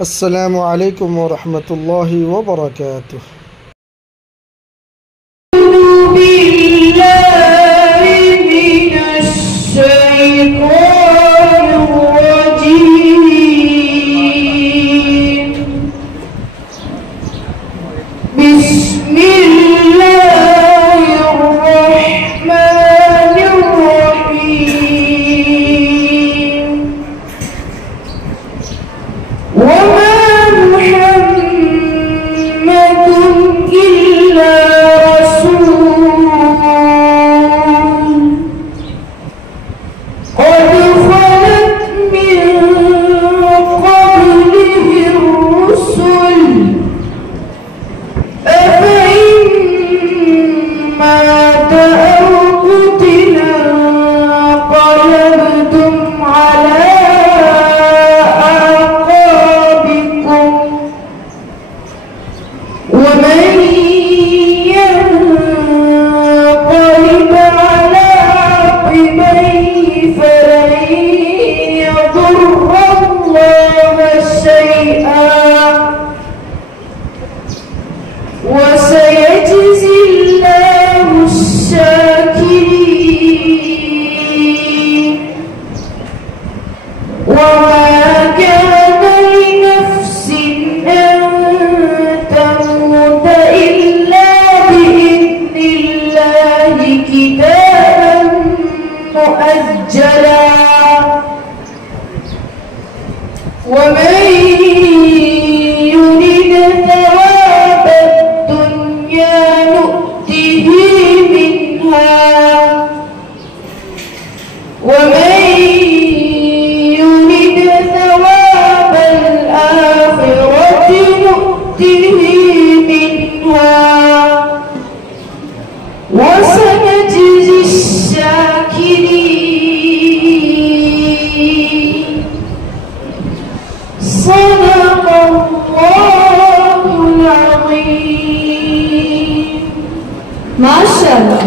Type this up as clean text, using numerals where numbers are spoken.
السلام عليكم ورحمة الله وبركاته. بسم الله الرحمن الرحيم. وما محمد إلا رسول قد خلت من قبله الرسل أفإن مات أو قتل انقلبتم على أعقابكم ومن ينقلب على عقبيه فلن يضر الله شيئا وسيجزي الله الشاكرين. وما كان لنفس أن تموت إلا بإذن الله كتابا مؤجلا ومن يرد ثواب الدنيا نؤته منها ومن يرد ثواب الآخرة نؤته منها وسنجزي الشاكرين. صدق الله العظيم. ما شاء الله.